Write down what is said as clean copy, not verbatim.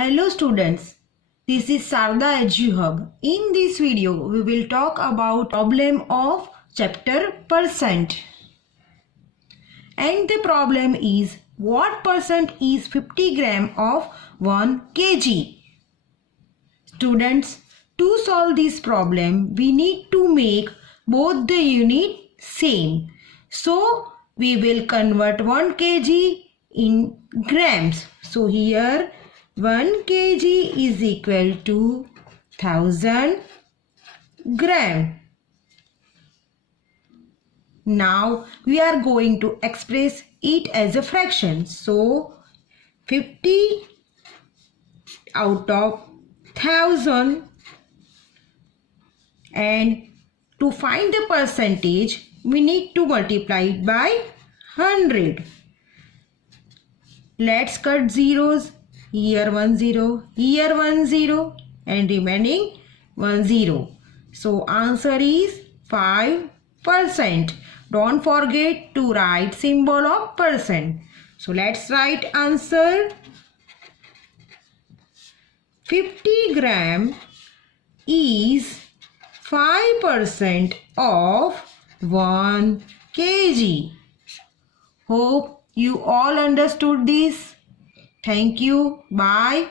Hello students, this is Sarda EDUHUB. In this video, we will talk about problem of chapter percent. And the problem is, what percent is 50 gram of 1 kg? Students, to solve this problem, we need to make both the unit same. So, we will convert 1 kg in grams. So, here 1 kg is equal to 1000 gram. Now we are going to express it as a fraction. So 50 out of 1000, and to find the percentage we need to multiply it by 100. Let's cut zeros. Here 1 0, here 1 0, and remaining 1 0. So answer is 5%. Don't forget to write symbol of percent. So let's write answer. 50 gram is 5% of 1 kg. Hope you all understood this. Thank you. Bye.